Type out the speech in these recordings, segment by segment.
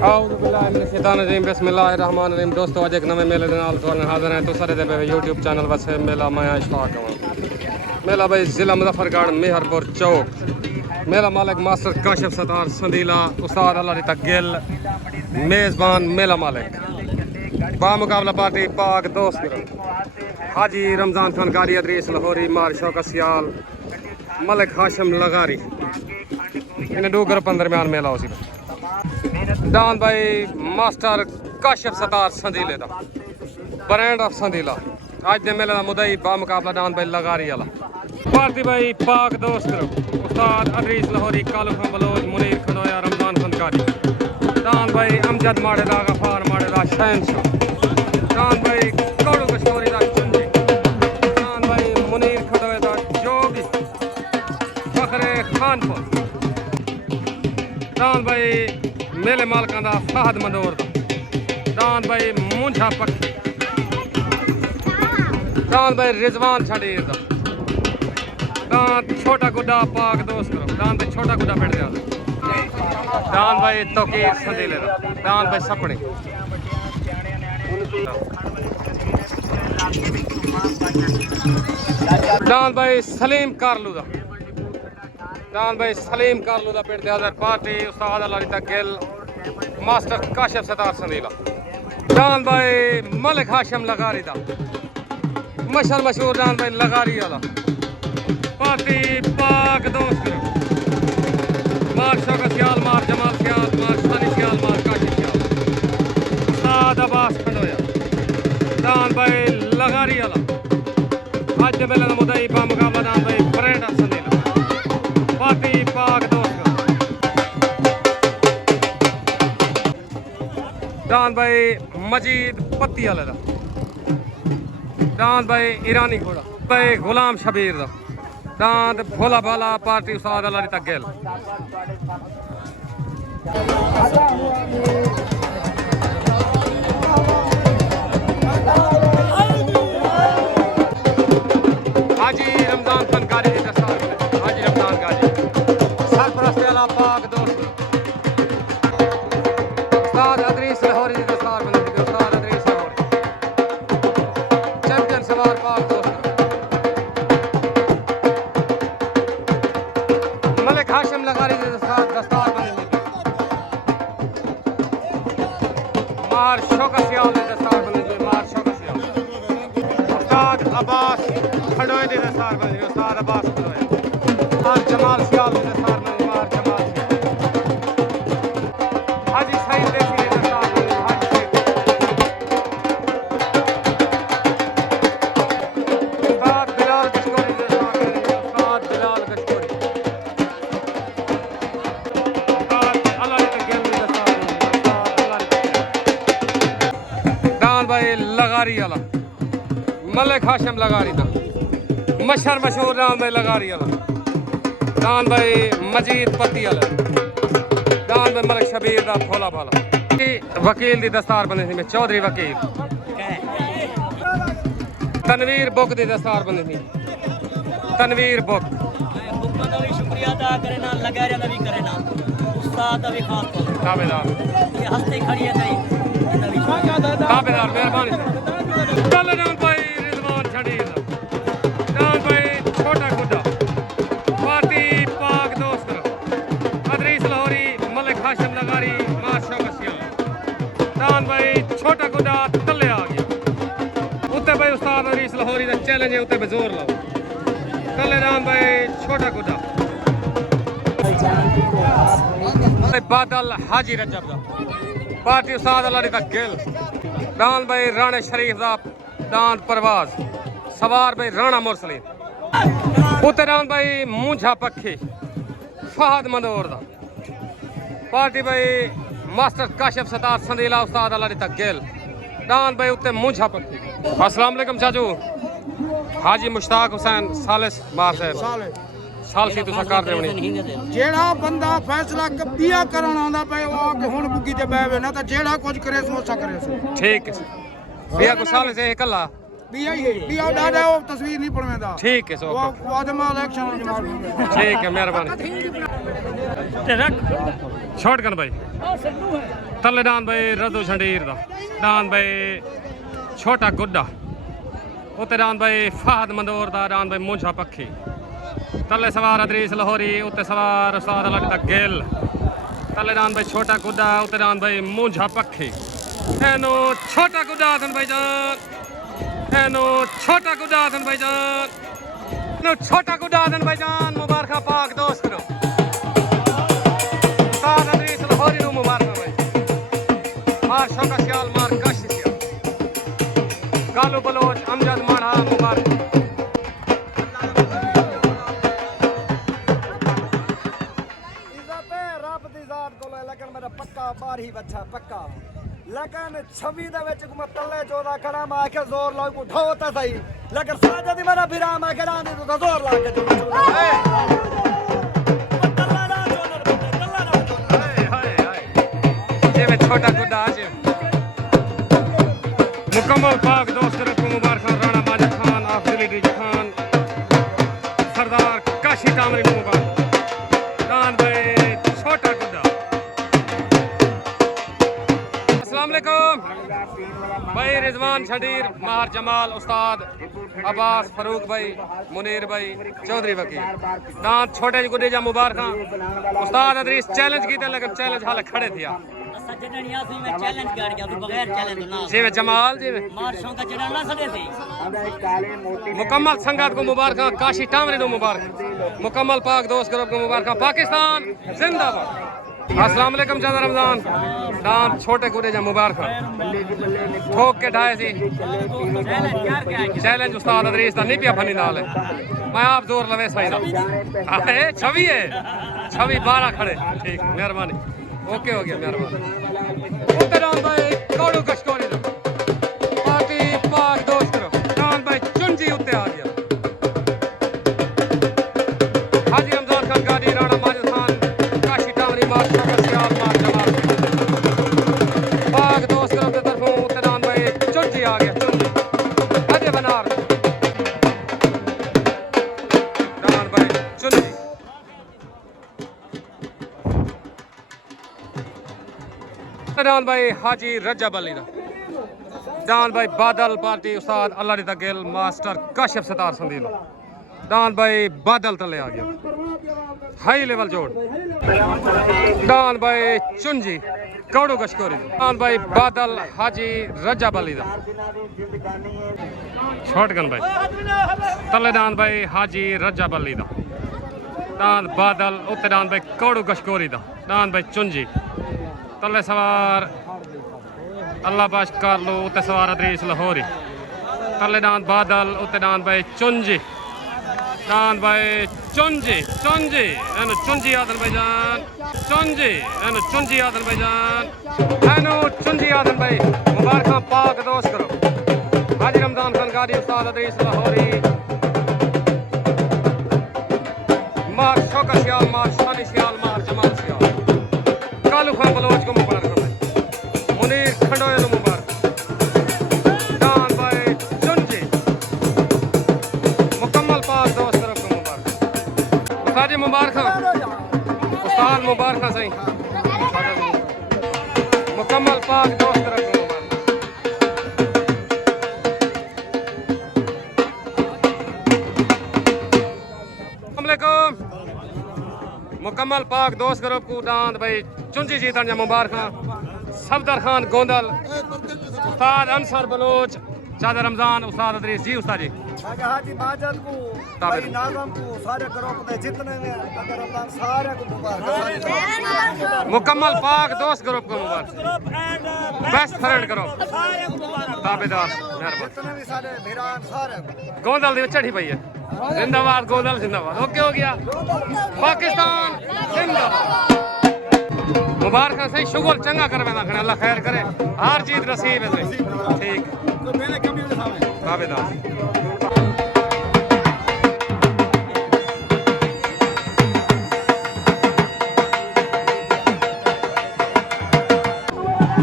बिस्मिल्लाहिर्रहमानिर्रहीम। दोस्तों अज एक नवे मेले के नाल तुहाडे हाज़िर हैं। तुसारे दे यूट्यूब चैनल वसे मेला मैं इशफाक मेला भाई जिला मुजफ्फरगढ़ मेहरपुर चौक। मेला मालिक मास्टर काशिफ सतार संदीला उस्ताद अल्लाह गिल मेज़बान मेला मालिक बामुकाबला पार्टी पाक दोस्त हाजी रमज़ान खान कारी अदरीस लाहौरी मार शौकत सियाल मलिक हाशिम लगारी इन्हें दो ग्रुप दरम्यान मेला उसी डान भाई मास्टर काशिफ सतार संदीले दा ब्रांड ऑफ संदीला आज दे मेले का मुदई बामुकाबला डान भाई लगारी वाला पार्टी भाई पाक दोस्त उस्ताद अदरीस लाहौरी कालू खान बलोच मुनीर खंडोया रमज़ान खान कारी डान भाई अमजद माड़ेदा गफार माड़ेदा शहनशाह डान भाई कौड़ू कश्मीरी दा चुंजी डान भाई मुनीर खंडोया दा जोगी फखरे खानपुर डान भाई मेले मालकां दा फहद मंदोर दा डान भाई मुंझा पक्की डान भाई रिजवान छड़ीर दा डान छोटा गुड्डा पाक दोस्त डान भाई छोटा गुड्डा पिंड दे डान भाई तौकीर संदीले दा डान भाई सपने डान भाई सलीम कारलू दा डान भाई सलीम कारलू दा पिंड दे पार्टी उस्ताद अल्लाह गिल मास्टर काशिफ सतार संदीला डान भाई मलिक हाशिम लगारी दा मशहूर डान भाई लगारी वाला पार्टी पाक दोस्त मार शौकत सियाल मार जमाल सियाल मार शानी सियाल मार काशिफ सियाल उस्ताद अब्बास खंडोया डान भाई लगारी वाला आज दे मेले दा मुदई बामुकाबला डान भाई ब्रांड ऑफ संदीला पार्टी पाक दोस्त डान भाई मजीद पत्ती वाले दा डान भाई ईरानी घोड़ा भाई गुलाम शबीर दा डांद भोला भाला पार्टी उस्ताद अल्लाह तक गेल हाजी रमज़ान फनकारी की दस्तार हाजी रमज़ान कारी सरपरस्त अला पाक दोस्त उस्ताद अदरीस लाहौरी की दस्तार बनी थी उस्ताद अदरीस लाहौरी चैंपियन सवार पाक दोस्त मलिक हाशिम लगारी की दस्तार बनी थी मार शौकत सियाल की दस्तार बनी थी मार शौकत सियाल उस्ताद अब्बास खंडोए की दस्तार बनी थी उस्ताद अब्बास खंडोए मार जमाल सियाल की दस्तार बनी मार जमाल सियाल हाजी सईद देसी की दस्तार बनी हाजी सईद उस्ताद बिलाल कश्कोरी की दस्तार बनी उस्ताद बिलाल कश्कोरी लगारी वाला मलिक हाशिम लगारी दा मशहूर नाम भाई लगारी वाला डान भाई मजीद पत्ती वाला डान भाई मलिक शबीर दा भोला भाला वकील दी दस्तार बनी थी मैं चौधरी वकील तनवीर बुक दी दस्तार बनी थी तनवीर बुक शुक्रिया अदा करे ना लगारिया दा भी करे ना उस्ताद दा भी खास ताबेदार ये हस्ते खड़ी है नहीं ताबेदार मेहरबानी चल डान भाई रिजवान छड़ीर डान भाई छोटा गुड्डा पार्टी पाक दोस्त अदरीस लाहौरी मलिक हाशिम लगारी मार शौकत सियाल डान भाई छोटा गुड्डा तले आ गया उत्ते भाई उस्ताद अदरीस लाहौरी का चैलेंज है उत्ते पे जोर लाओ तले डान भाई छोटा गुड्डा बादल हाजी रजब दा पार्टी उस्ताद अल्लाह तक गिल डान भाई राणे शरीफ दा डान परवाज सवार भाई राणा मुरसलीन उत्ते डान भाई मुंझा पक्की फहद मंदोर दा पार्टी भाई मास्टर काशिफ सतार संदीला उस्ताद अल्लाह तक गिल डान भाई उत्ते मुंझा पक्की अस्सलाम वालेकुम चाचू हाजी मुश्ताक हुसैन सालिस मार साहब साल सी तुसा कर देवनी जेड़ा बंदा फैसला कबिया करन आंदा पे ओ आके हुन बुगी ते बैवे ना ता जेड़ा कुछ करे समोसा करे सो ठीक है बिया को साल से कल्ला बिया ही बिया डाडा ओ तस्वीर नहीं पड़वेंदा ठीक है सो वो आदम इलेक्शन जमाल ठीक है मेहरबानी शॉटगन भाई तले डान भाई रजो शंडीर दा डान भाई छोटा गुड्डा उत्ते डान भाई फहद मंदोर दा डान भाई मुंझा पखी तले सवार अदरीस लाहौरी उत्ते सवार उस्ताद अली दा गिल तले डान भाई छोटा गुड्डा उत्ते डान भाई मुंझा पखी एनो छोटा गुड्डा आदन भाईजान एनो छोटा गुड्डा आदन भाईजान नो छोटा गुड्डा आदन भाईजान मुबारक पाक दोस्त करो उस्ताद अदरीस लाहौरी नु मुबारक भाई मार शौका सियाल मार काशी सियाल गालू बलोच अमजद माड़ा मुबारक लेकिन मेरा पक्का बार ही बच्चा पक्का लेकिन छवि दे विच मैं तल्ले चौदा खड़ा मैं आखे जोर ला को उठाओ ता सही लेकिन साजा दी मेरा फिरा मैं खड़ा दी तो जोर ला के जो तल्ला ना जोनर तल्ला ना जोनर हाय हाय ये में छोटा गुड्डा आज मुकम्मल पाक दोस्त को मुबारक राणा माजिद खान आफिली डी खान सरदार काशी कामरी मुबारक दान भाई छोटा गुड्डा अस्सलाम वालेकुम भाई रिजवान शडीर माहर जमाल उस्ताद अब्बास फारूक भाई मुनीर भाई चौधरी वकील दांत छोटे गुड्डे जा मुबारक उस्ताद अदरीस चैलेंज कीते लेकिन चैलेंज हाल खड़े थे सज्जनिया सी मैं चैलेंज कर गया तू बगैर चैलेंज ना जी में जमाल जी में मार शौका चढ़ा ना सके थी मुकम्मल संगत को मुबारक काशी टामरी को मुबारक मुकम्मल पाक दोस्त ग्रुप को मुबारक पाकिस्तान जिंदाबाद अस्सलाम वालेकुम जादा रमजान दांत छोटे गुड्डे जा मुबारक ठोक के ढाए सी चैलेंज उस्ताद अदरीस दा नहीं पिया फनी नाल मैं आप जोर लवे सही ना आए छवि है छवि 12 खड़े ठीक मेहरबानी ओके हो गया मेहरबानी उत्तरान भाई कौड़ू कशकोरी दो पार्टी पाक दोस्त करो दान भाई चुंजी उत्ते आ गया हाजी रमजान खान गाड़ी राणा माजिद खान काशी टामरी मार शौका सियाल मार जमाल पाक दोस्त करो के तरफों उत्तरान भाई चुंजी आ गया चुंजी हाजी बनार दान भाई चुंजी दान भाई हाजी रजब अली दा दान भाई बादल पार्टी उस्ताद अल्लाह दा गिल मास्टर काशिफ सतार संदील दान भाई बादल तले आ गया हाई लेवल जोड़ दान भाई चुंजी कौड़ू कशकोरी दान भाई बादल हाजी रजब अली दा शॉटगन भाई तले दान भाई हाजी रजब अली दा दान बादल उत्ते दान भाई कौड़ू कशकोरी दा दान भाई चुंजी तले सवार अल्लाह बाश कर लो उत्ते सवार अदरीस लाहौरी तले दान बादल उत्ते दान भाई चुंजी दान भाई चुंजी चुंजी एनु चुंजी आदन भाईजान चुंजी एनु चुंजी आदन भाईजान एनु चुंजी आदन भाई मुबारक पाक दोस्त करो हाजी रमजान खान गाड़ी उस्ताद अदरीस लाहौरी मार शौका सियाल मार शानी सियाल मार जमाल सियाल कालू खान बलोच को मुबारक भाई मुनीर खंडोए को मुबारक दान भाई चुंजी मुकम्मल पाक दोस्त तरफ को मुबारक उस्ताद जी मुबारक उस्ताद मुबारक सही मुकम्मल पाक दोस्त तरफ को मुबारक मुकम्मल पाक दोस्त ग्रुप को दांत भाई चुंजी जीतन जा मुबारक सफदर खान गोंदल उस्ताद अंसर बलोच चादर रमजान उस्ताद अदरीस जी उस्ताद जी हाजी माजिद को भाई नाज़म को सारे ग्रुप दे जितने में अगर रमजान सारे को मुबारक मुकम्मल पाक दोस्त ग्रुप को मुबारक बेस्ट फ्रेंड करो ताबेदार मेहरबान जितने भी सारे भिरान सारे गोंदल दी चढ़ी पई है जिंदाबाद गोंदल जिंदाबाद ओके हो गया पाकिस्तान जिंदाबाद मुबारक सही शुगल चंगा कर वेंदा खणे अल्लाह खैर करे हार जीत नसीब है ठीक ताबेदार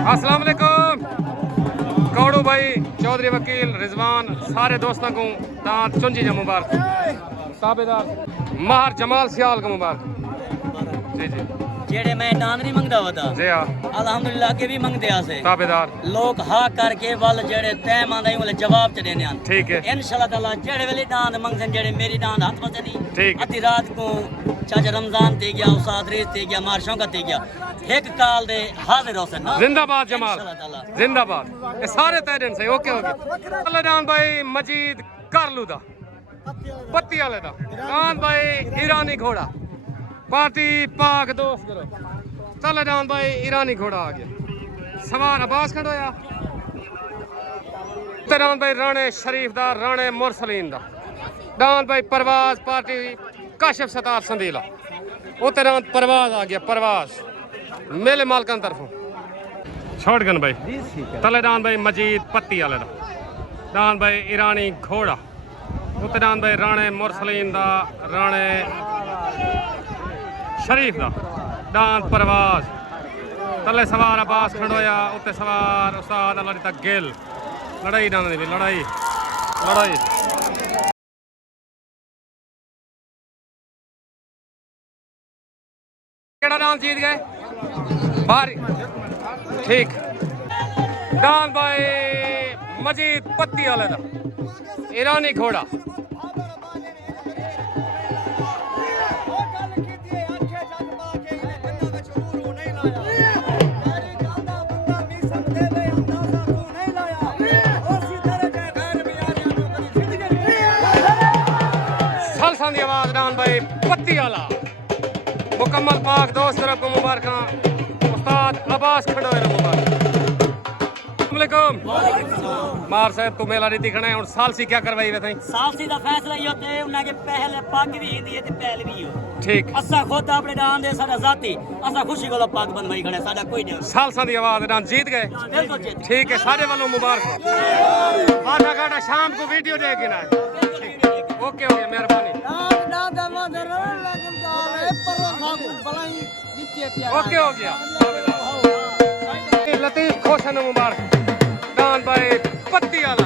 अस्सलाम वालेकुम कौड़ू भाई चौधरी वकील रिजवान सारे दोस्तों को दांत चुंजी जा मुबारक ताबेदार माहर जमाल सियाल को मुबारक जी जी जेड़े मैं दान नहीं मंगदा वदा जी हाँ अल्हम्दुलिल्लाह के भी मंगदे आसे ताबेदार लोग हा करके वल जेड़े तैम आंदा वाले जवाब च देने आन ठीक है इंशाल्लाह ताला जेड़े वेले दान मंगदे जेड़े मेरी दान हाथ में नहीं ठीक। अति रात को चाचा रमजान ते गया उसाद रेत ते गया मार शौकत ते गया एक काल दे हाजिर हो सकना जिंदाबाद जमाल इंशाल्लाह ताला जिंदाबाद ये सारे तैरन से ओके हो गया अल्लाह जान भाई मजीद करलू दा पत्ती वाले दा जान भाई ईरानी घोड़ा पार्टी पाक दोस्त करो चल जान भाई ईरानी घोड़ा आ गया सवार अब्बास खड़ोया जान भाई राणे शरीफ दा राणे मुरसलीन दा डान भाई परवाज पार्टी काशिफ सतार संदीला उते रान परवाज आ गया परवाज मेले मालकान तरफों छोड़ गन भाई तले डान भाई मजीद पत्ती वाले दा डान भाई ईरानी घोड़ा उते डान भाई राणे मुरसलीन दा राणे शरीफ दा डान परवाज तले सवार अब्बास खड़ोया उते सवार उस्ताद अल्लाह तक गिल लड़ाई डान दी लड़ाई लड़ाई केड़ा डांस जीत गए बारी ठीक डान भाई मजीद पत्ती वाले दा ईरानी घोड़ा सलसान दी आवाज डान भाई पत्ती वाला मुकम्मल पाक दोस्त तरफ को मुबारक उस्ताद अब्बास खड़ोए मुबारक मार साहब तू मेला नहीं दिखना है और सालसी क्या करवाई वे थई सालसी दा फैसला यो ते उन्ना के पहले पग भी हिंदी ते पहले भी हो ठीक असा खुद अपने डान दे साडा जाती असा खुशी कोला पग बनवाई खड़े साडा कोई नहीं सालसा दी आवाज डान जीत गए बिल्कुल जीत ठीक है सारे वालों मुबारक आधा घंटा शाम को वीडियो देखे ना ओके ओके मेहरबानी ओके हो गया लतीफ खोशन मुबारक डान भाई पत्ती वाला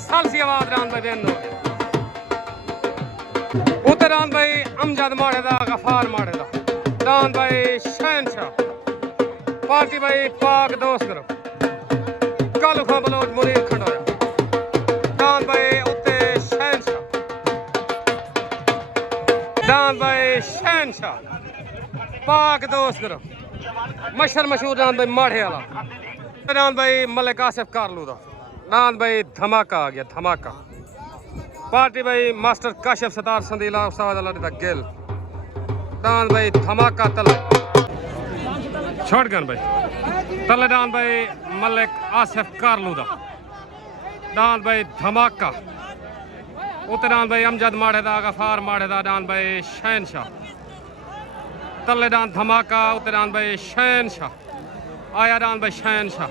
सालसी आवाज डान भाई बेन उतर डान भाई अमजद माड़े दा गफार माड़े दा डान भाई शहनशाह पार्टी भाई पाक दोस्त करो कालू खां बलोच मुनीर खंडोया डान भाई उत्ते शहनशाह डान भाई शहनशाह पाक दोस्त करो मशहूर मशहूर डान भाई माढ़े वाला डान भाई मलिक आसिफ कारलू दा डान भाई धमाका आ गया धमाका पार्टी भाई मास्टर काशिफ सतार संदीला उस्ताद अल्लाह दा गिल डान भाई धमाका तले छोड़ गन भाई तले डान भाई मलिक आसिफ कारलू दा डान भाई धमाका उते डान भाई अमजद माड़े दा गफार माड़े दा डान भाई शहनशाह तले डान धमाका उते डान भाई शहनशाह आया डान भाई शहनशाह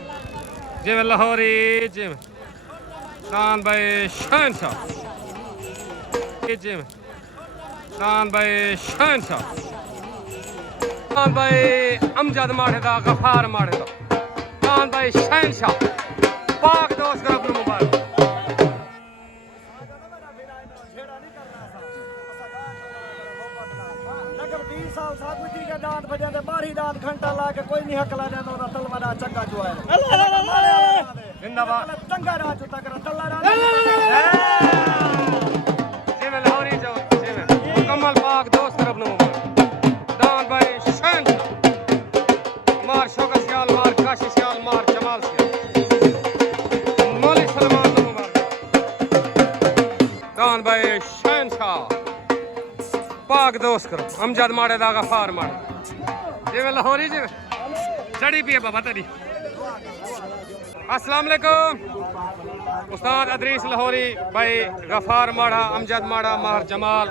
जिमें लाहौरी जिमें डान भाई शहनशाह जिमें डान भाई शहनशाह डान भाई अमजद माड़े दा गफार माड़े दा डान भाई शहनशाह पाक दोस्त का अपना मुबारक डांट बजे बारी डांट घंटा ला के कोई नहीं हकला जानो ना तलवारा चंगा जो है जिंदाबाद चंगा राज तक तल्ला राज जिमें लाहौरी जो जिमें मुकम्मल पाक दोस्त तरफ न मुबारक डान भाई शहनशाह मार शौकत सियाल मार काशी सियाल मार जमाल सियाल मौली सलमान न मुबारक डान भाई शहनशाह पाक दोस्त करो अमजद माड़े दा गफार माड़े जिमें लाहौरी जी चढ़ी पी है बाबा तेरी अस्सलाम वालेकुम उस्ताद अदरीस लाहौरी भाई गफार माड़ा अमजद माड़ा मार जमाल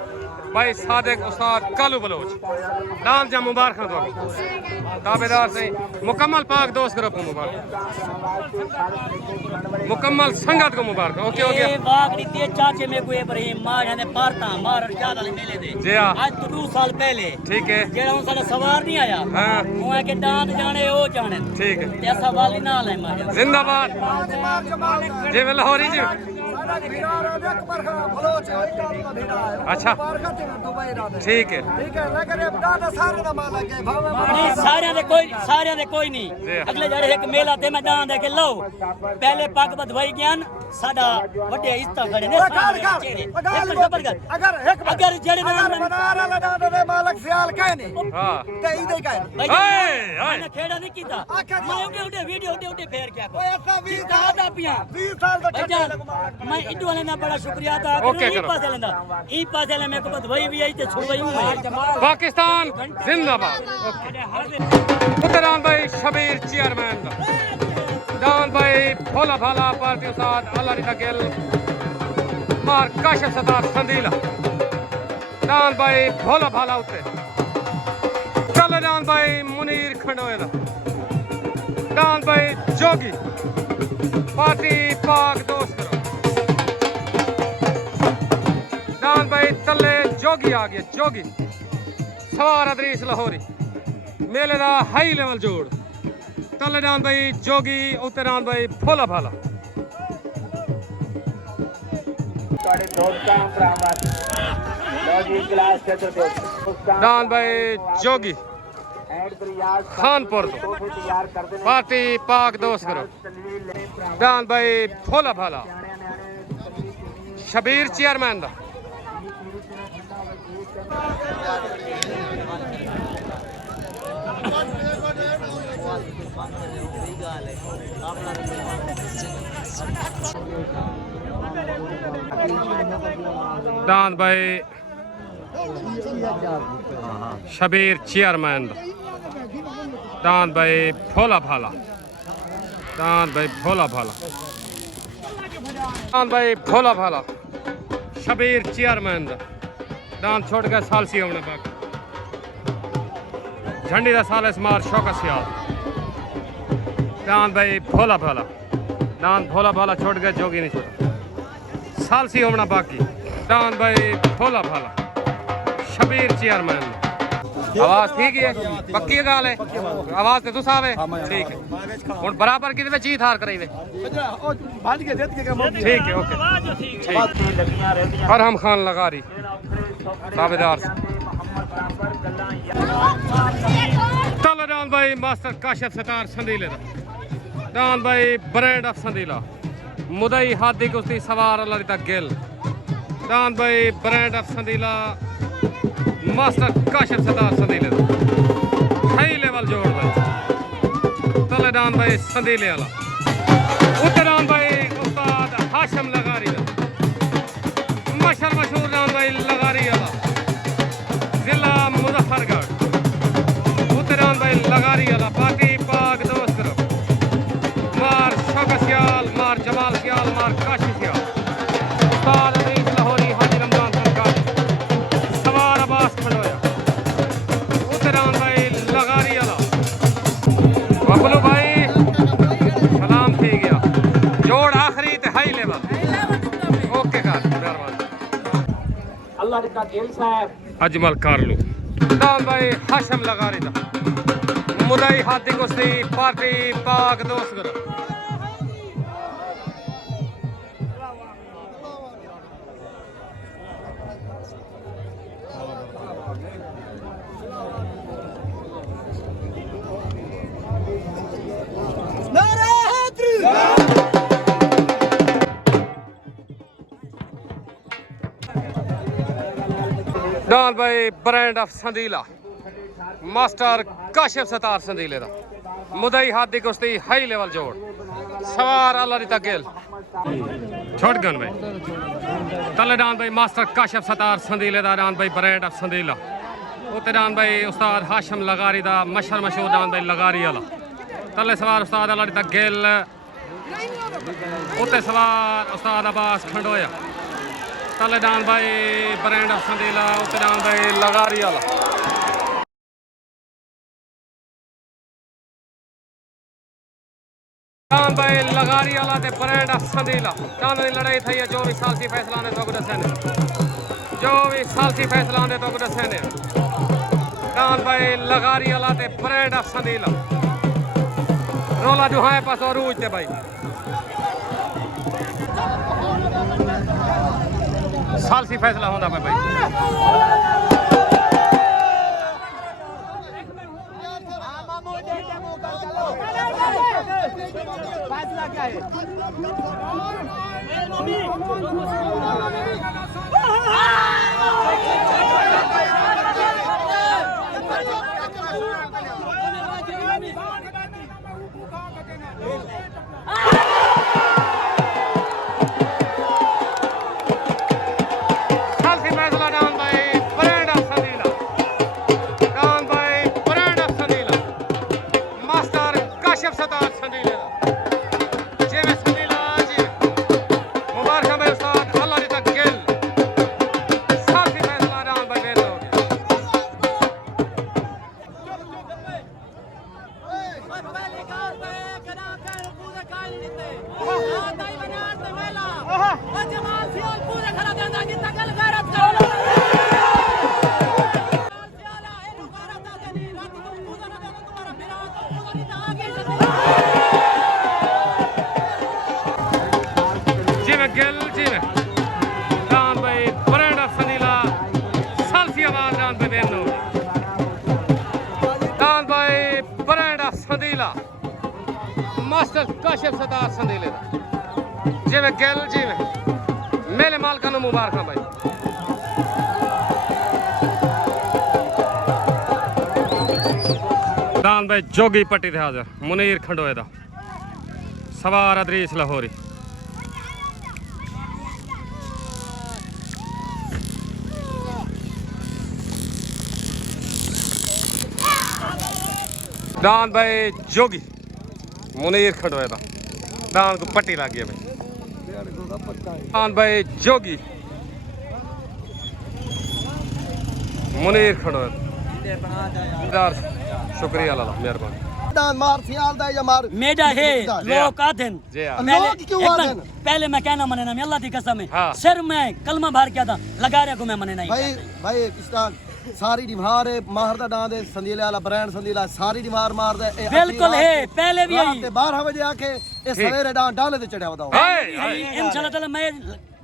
भाई सादिक उस्ताद कालू बलोच डाल जा मुबारक दो ताबेदार से मुकम्मल पाक दोस्त ग्रुप को मुबारक मुकम्मल संगत को मुबारक ओके हो गया वाक दी चाचे में कोई इब्राहिम मार ने पारता मार रजाद वाले मेले दे जी हां आज तो 2 साल पहले ठीक है जेड़ा उन साला सवार नहीं आया हां वो है के दांत जाने ओ जाने ठीक है ते ऐसा वाली ना ले मार जिंदाबाद जी लाहौरी जी मेरा भिड़ा रहा एक बार बलोच है काम का भिड़ा है अच्छा। बरकत है दुबई रहा ठीक है ठीक है लेकिन अब दादा सारे दा माल लगे नहीं सारे दे कोई नहीं अगले जड़े एक मेला ते मैं दान दे के लो पहले पग बधवाई ज्ञान साडा वड्डे इस्ता खड़े ने अगर जड़े बना रहा दादा दे मालक सियाल कहने हां ते इदे कहने मैंने खेड़ा नहीं कीता मैं उडे वीडियो उडे फेर क्या ओए ऐसा 20 कहा पिया 20 साल दा भाईजान मैं इडो वाले ना बड़ा शुक्रिया अदा ओके करूं करो। पासे लेंदा ई पासे ले मेरे को बधवाई भी आई ते छुड़वाई हूं पाकिस्तान जिंदाबाद उतरान भाई शबीर चेयरमैन दान भाई भोला भाला पार्टी उस्ताद अल्लाह रिदा गिल मार काशिफ सतार संदीला दान भाई भोला भाला उते चल दान भाई मुनीर खंडोए दा दान भाई जोगी पार्टी पाक दोस्त करो दान भाई तले जोगी आ गया जोगी सवार अदरीस लाहौरी मेले दा हाई लेवल जोड़ तले दान भाई जोगी उतरान भाई भोला भाला दान भाई जोगी खानपुर तो पार्टी पाक दोस्त करो दान भाई भोला भाला शबीर चेयरमैन दा दान भाई शबीर चेयरमैन दान भाई भोला भाला दान भाई भोला भाला दान भाई भोला भाला शबीर चेयरमैन दान छोड़ के साल सी होने बाकी झंडी का साल इस मार शौकत सियाल दान भाई भोला भाला दान भोला भाला छोड़ के जोगी नहीं छोड़ा साल सी होना बाकी दान भाई भोला भाला शबीर चेयरमैन आवाज ठीक है पक्की गल है आवाज ते तुस आवे ठीक है हुन बराबर किदे विच जीत हार कराई वे ठीक है ओके फरहम खान लगारी ताबेदार तल दान भाई मास्टर काशिफ सतार संदीले दान भाई ब्रांड ऑफ संदीला मुदई हादी कुश्ती सवार अल्लाह गिल दान भाई brand of Sandila master Kashif Sattar संदीले हाई लेवल जोड़ भाई तले दान भाई संदीले वाला उतरान भाई उस्ताद हाशिम लगारी मशहूर दान भाई लगारी वाला जिला मुजफ्फरगढ़ उतरान भाई लगारी वाला पार्टी पाक दोस्त करो मार शौकत सियाल मार जमाल सियाल मार काशी सियाल उस्ताद अजीज लाहौरी हाजी रमजान सरकार सवार अब्बास खंडोया उतरान भाई लगारी वाला बबलू भाई सलाम थी गया जोड़ आखिरी ते हाई लेवल ओके कर मेहरबानी अल्लाह का दिल साहब अजमल कारलू दान भाई हाशिम लगारी दा मुदई हाथी कुश्ती पार्टी पाक दोस्त करो दान भाई brand of Sandila master Kashif Sattar संदीले दा मुदई हादी कुश्ती हाई लेवल जोड़ सवार अल्लाह दी तकेल छोड़ गन भाई तले दान भाई मास्टर काशिफ सतार संदीले दा दान भाई ब्रांड ऑफ संदीला उते दान भाई उस्ताद हाशिम लगारी दा मशहूर दान भाई लगारी वाला तले सवार उस्ताद अल्लाह दी तकेल उते सवार उस्ताद अब्बास खंडोया तले दान भाई ब्रांड ऑफ संदीला उते दान भाई लगारी वाला दान भाई लगारी वाला ते ब्रांड ऑफ संदीला दान दी लड़ाई थई है जो भी सालसी फैसला ने तो दसे ने जो भी सालसी फैसला ने तो दसे ने दान भाई लगारी वाला ते ब्रांड ऑफ संदीला रोला जो है पास और रूज ते भाई सालसी फैसला होंदा पे भाई फैसला क्या है मास्टर काशिफ सदार संदीले जिमें गैल जिमें मेले मालका नु मुबारक भाई दान भाई जोगी पट्टी थे हाजिर मुनीर खंडोए दा सवार अदरीस लाहौरी दान भाई जोगी मुनीर खंडोए दा दान को पट्टी लग गई भाई दान भाई जोगी मुनीर खंडोए शुक्रिया लाला मेहरबानी दान मार सियाल दा या मार मेरा है लोग आधन लोग क्यों आधन पहले मैं कहना मने ना अल्लाह की कसम है हाँ। सिर मैं कलमा भर किया था लगा रहा को मैं मने नहीं भाई भाई किस्तान सारी डिमार है माहर दा दान दे संदीले वाला ब्रांड संदीला सारी डिमार मार दे बिल्कुल है पहले भी रात आई ते 12 बजे आके ए सवेरे डान डाले ते चढ़या बताओ इंशाल्लाह ताला मैं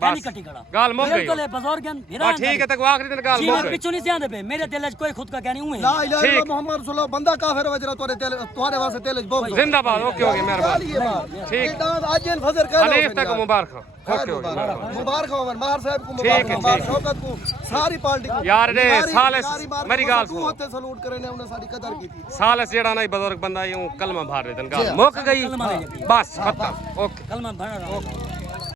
गाली कटी कड़ा गाल मुक गई बिल्कुल है बुजुर्गन हां ठीक है तक आखिरी दिन गाल जी मुक मैं गई पिछू नहीं से आंदे पे मेरे दिल में कोई खुद का कहनी हूं ला इलाहा इल्लल्लाह मोहम्मद रसूलुल्लाह बंदा काफिर वजरा तोरे दिल तोरे वास्ते दिल बोल जिंदाबाद ओके ओके मेहरबानी ठीक दान आज इन फजर कर अलीफ तक मुबारक ओके ओके मुबारक हो माहर साहब को ठीक है, मुबारक ठीक है। शौकत को सारी पार्टी को यार रे, सारी- साले- सारी बार मेरी गाल सुनो। होते सलूट करे ने उन्हें सारी कदर की थी सालस जेड़ा नहीं बुजुर्ग बंदा यूं कलमा भार दे गाल जी। मुक गई कलमा ले जाती। बस खत्म ओके कलमा भर रहा हूं